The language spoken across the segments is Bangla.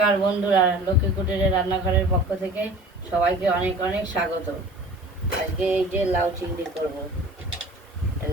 নমস্কার বন্ধুরা, লক্ষ্মী কুটিরের রান্নাঘরের পক্ষ থেকে সবাইকে অনেক অনেক স্বাগত। আজকে এই যে লাউ চিংড়ি করব,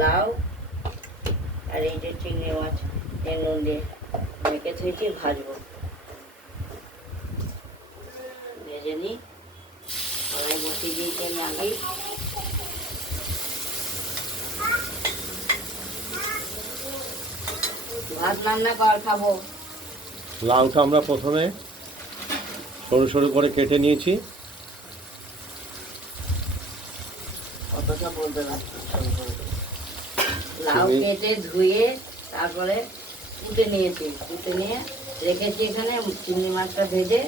লাউ আর এই যে চিংড়ি মাছ নুন দিয়ে মেখে থেকেছি, ভাজবো। ভেজে নিই, কড়াই বসিয়ে দিয়েছি আমি আগেই। ভাত রান্না কর, খাবো। লাউটা আমরা প্রথমে সরু সরু করে কেটে নিয়েছি। লাউ কেটে ধুয়ে তারপরে কুটে নিয়েছি, কুটে নিয়ে রেখেছি এখানে। চিংড়ি মাছটা ভেজে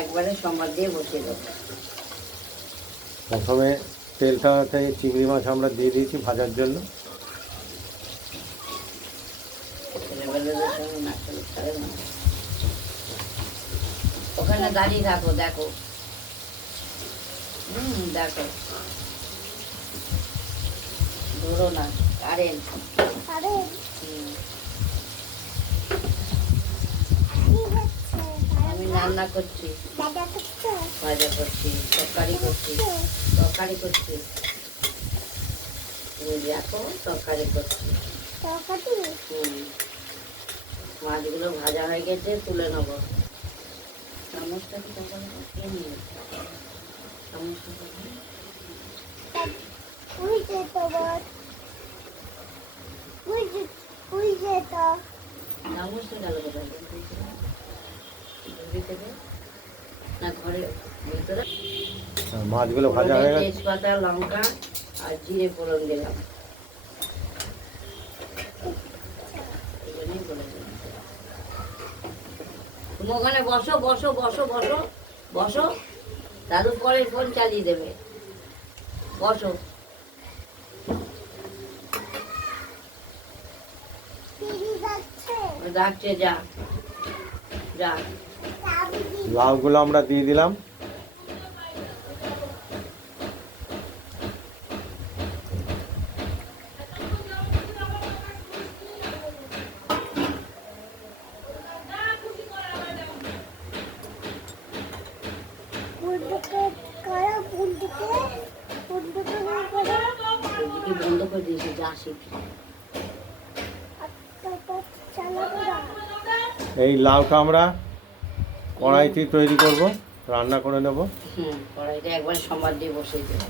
একবারে সম্বাদ দিয়ে বসিয়ে দেবো। প্রথমে তেলটাতে চিংড়ি মাছ আমরা দিয়ে দিয়েছি ভাজার জন্য। ওখানে দাঁড়িয়ে থাকো, দেখো। দেখো, ধরো না, কারেন্ট। আমি রান্না করছি, ভাজা করছি, তরকারি করছি, তুমি দেখো, তরকারি করছি। মাছগুলো ভাজা হয়ে গেছে, তুলে নেবো। চামচটা কি তরকারি নিয়ে চামচটা গেল কোথায়? না, ঘরের ভিতরে। মাছগুলো ভাজা হয়ে গেছে। তেজপাতা, লঙ্কা আর জিরে ফোড়ন দিলাম। তুমি ওখানে বসো বসো বসো বসো বসো, দাদু পরে ফোন চালিয়ে দেবে। বসো। ডাকছে, যা যা। লাউগুলো আমরা দিয়ে দিলাম। বন্ধ করে দিয়েছি, যা শিখি। এই লাউটা আমরা কড়াইতে তৈরি করব, রান্না করে নেব। কড়াইটা একবার সম্বাদ দিয়ে বসিয়ে দেবো।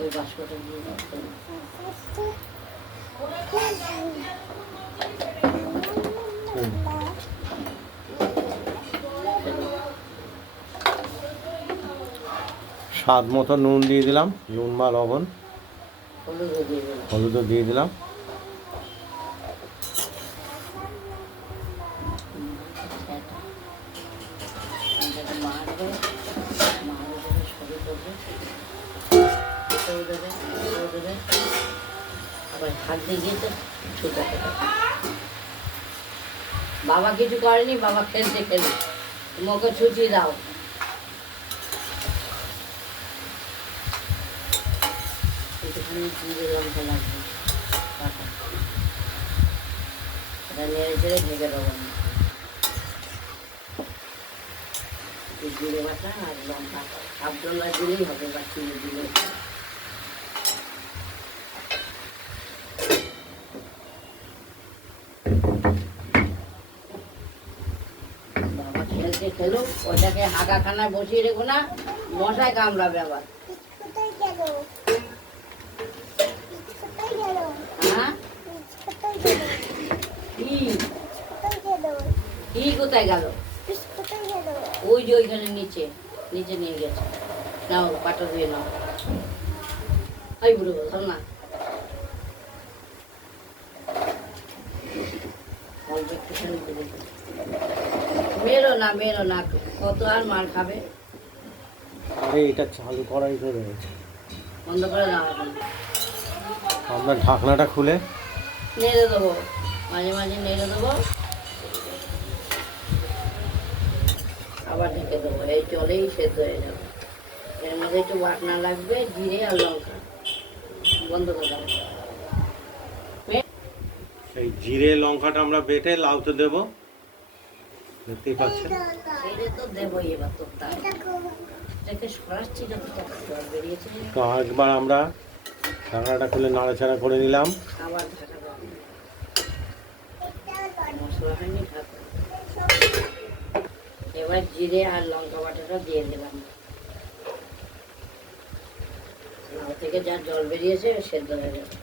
ওই বাস্কটা দিয়ে দাও। স্বাদ মতো নুন দিয়ে দিলাম, নুন বা লবণ, হলুদও দিয়ে দিলাম। আবার হাত দিয়ে গিয়েছে ছুটে। বাবা কিছু করেনি, বাবা খেলতে খেলে তোমাকে ছুটি দাও। একটুখানি জিরে লঙ্কা লাগবে, এটা নেড়ে চেড়ে ঢেকে দেবো। জিরে বাটা আর লঙ্কা আবদুল্লা দিলেই হবে, বা চিনি দিলে। বাবা খেলতে খেলুক, ওটাকে হাঁকাখানায় বসিয়ে রেখো না, মশায় কামড়াবে আবার। হ্যাঁ, কি কোথায় গেল? ওই যে ওইখানে নিচে নিচে নিয়ে গেছে। নাও, পাটা ধুয়ে নাও। ওই বুড়ো বল না, অল্প একটুখানি দিলে। মেরো না, মেরো না, কত আর মার খাবে। আরে এটা চালু করাই তো রয়েছে, বন্ধ করে দাও। আমরা ঢাকনাটা খুলে নেড়ে দেবো, মাঝে মাঝে নেড়ে দেবো, আবার ঢেকে দেবো। এই জলেই সেদ্ধ হয়ে যাবে। আমাদের একটু বাটনা লাগবে, জিরে আর লঙ্কা। বন্ধ করে দাও। এই জিরে লঙ্কাটা আমরা বেটে লাউতে দেবো, দেখতেই পাচ্ছেন। এটা তো দেবই এবার তো, তাই এটাকে সরাচ্ছি যত জল বেরিয়েছে। তো একবার আমরা ঢাকনাটা খুলে নাড়াচাড়া করে নিলাম। আবার ঢাকা দাও, মশলা হয়নি ঢাকা। এবার জিরে আর লঙ্কা বাটাটা দিয়ে দিলাম। লাউ থেকে যা জল বেরিয়েছে সেদ্ধ হয়ে যাবে।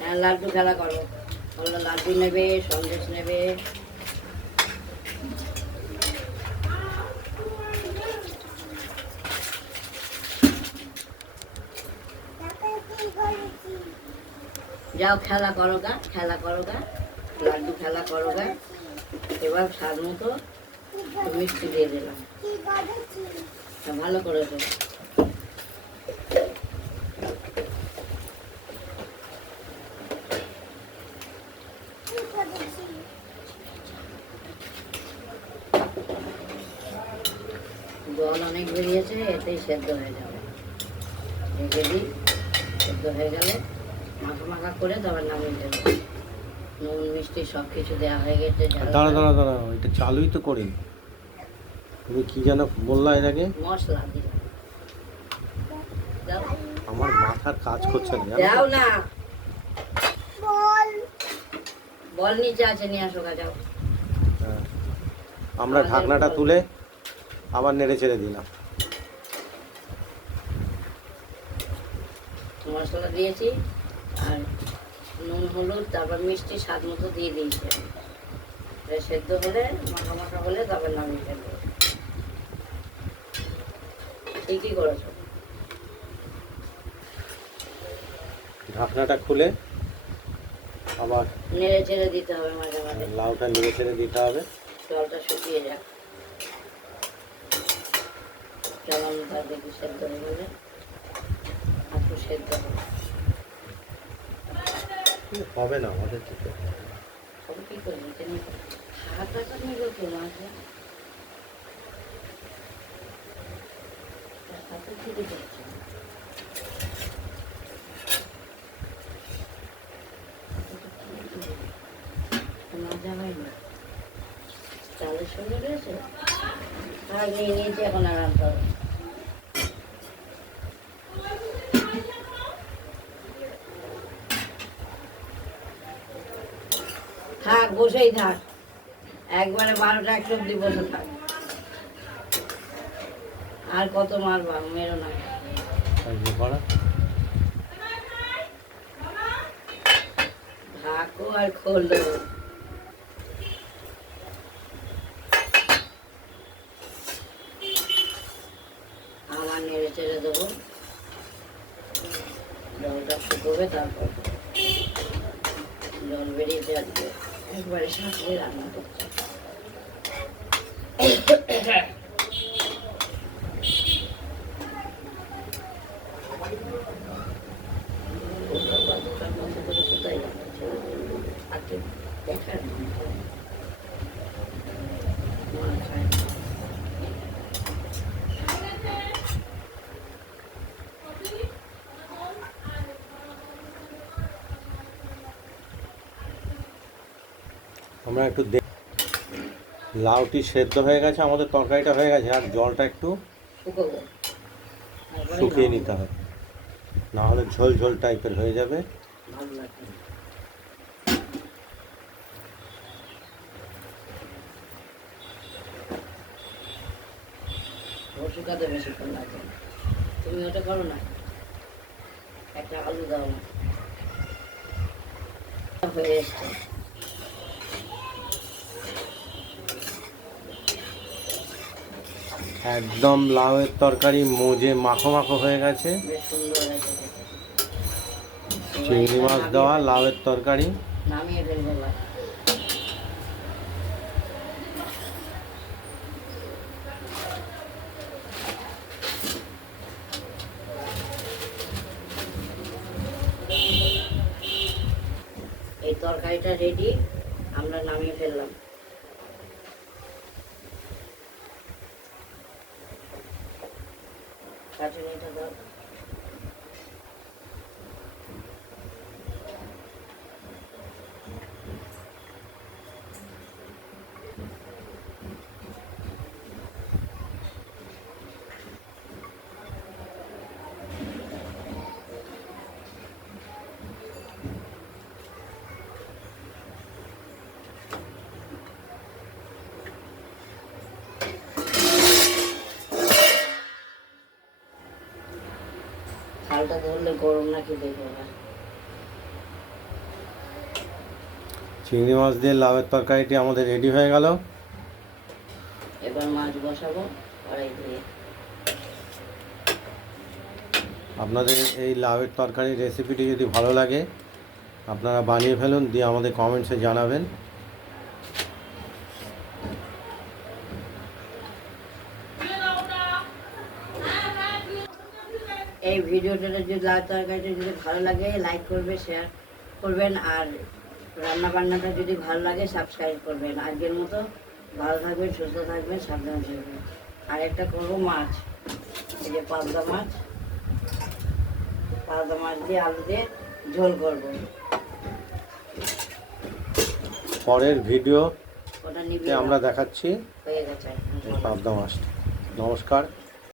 হ্যাঁ, লাড্ডু খেলা করো। বললো লাড্ডু নেবে, সন্দেশ নেবে। যাও খেলা করো গা, খেলা করো গা, লাড্ডু খেলা করো গা। এবার স্বাদ মতো মিষ্টি দিয়ে দিলাম। ভালো করেছো। জল অনেক বেরিয়েছে, এতেই সেদ্ধ হয়ে যাবে। ঢেকে দিই, সেদ্ধ হয়ে গেলে মাখা মাখা করে তারপর নামিয়ে দেবো। নুন মিষ্টি সব কিছু দেওয়া হয়ে গেছে। দাঁড়া দাঁড়া দাঁড়া, এটা চালুই তো করি। তুমি কি যেন বললা এর আগে? মশলা দিলাম। দাও। আমার মাথার কাজ করছে না, জানো দাও তো? না, বল নিচে আছে, নিয়ে আসো গা, যাও। হ্যাঁ। আমরা ঢাকনাটা তুলে আবার নেড়ে চেড়ে দিলাম। মশলা দিয়েছি আর নুন হলুদ, তারপর মিষ্টি স্বাদ মতো দিয়ে দিয়েছি। এটা সেদ্ধ হলে মাখা মাখা হলে তারপর নামিয়ে ফেলবো। ঠিকই করেছো। ঢাকনাটা খুলে আবার নেড়ে চেড়ে দিতে হবে মাঝে মাঝে, লাউটা নেড়ে চেড়ে দিতে হবে। জলটা শুকিয়ে যাক। কেমন তার দেখি সেদ্ধ হয়ে গেলে একটু সেদ্ধ হবে। হবে না আমাদের থেকে। সব কি করে নিতে নিতে হাত টাকা নিল তো মাঝে হাতে থেকে যাচ্ছে না। মজা হয় না, চালের সঙ্গে রয়েছে। আর নিয়ে নিয়েছি, এখন আর আনতে হবে। থাক, বসেই থাক, একবারে 12টা 1 অব্দি বসে থাক। আর কত মারবা, মেরো না। ঢাকো আর খোলো। আমার নেড়ে চেড়ে দেবো, জলটা শুকোবে, তারপর জল বেরিয়ে যাবে। একবারে সাঁতরে রান্না করছে। কোথায় যাচ্ছে আজকে দেখার মা খায় না। আমরা একটু লাউটি সেদ্ধ হয়ে গেছে, আমাদের তরকারিটা হয়ে গেছে, আর জলটা একটু শুকোবো, শুকিয়ে নিতে হবে, না হলে ঝোল ঝোল টাইপের হয়ে যাবে। ভালো লাগবে না। ও শুকাতে বেশিক্ষণ লাগবে না। তুমি ওটা করো না, একটা আলু দাও না। হয়ে এসছে। একদম লাউয়ের তরকারি মজে মাখো মাখো হয়ে গেছে। বেশ সুন্দর হয়েছে খেতে। চিংড়ি মাছ দেওয়া লাউয়ের তরকারি। নামিয়ে ফেলবো এবার। এই তরকারিটা রেডি, আমরা নামিয়ে ফেললাম। ছাঁচুনিটা দাও। থালটা ধরলে গরম নাকি দেখবো না। চিংড়ি মাছ দিয়ে লাউয়ের তরকারিটি আমাদের রেডি হয়ে গেল। এবার মাছ বসাবো কড়াই দিয়ে। আপনাদের এই লাউয়ের তরকারির রেসিপিটি যদি ভালো লাগে আপনারা বানিয়ে ফেলুন, দিয়ে আমাদের কমেন্টসে জানাবেন। এই ভিডিওটা যদি লাউ তরকারিটা যদি ভালো লাগে লাইক করবে, শেয়ার করবেন, আর রান্না বান্নাটা যদি ভালো লাগে সাবস্ক্রাইব করবেন। আজকের মতো ভালো থাকবেন, সুস্থ থাকবেন, সাবধানে থাকবেন। আর একটা করবো মাছ, এই যে পাবদা মাছ, পাবদা মাছ দিয়ে আলু দিয়ে ঝোল করবো। পরের ভিডিও ওটা নিবি আমরা দেখাচ্ছি হয়ে গেছে। পাবদা মাছটা। নমস্কার।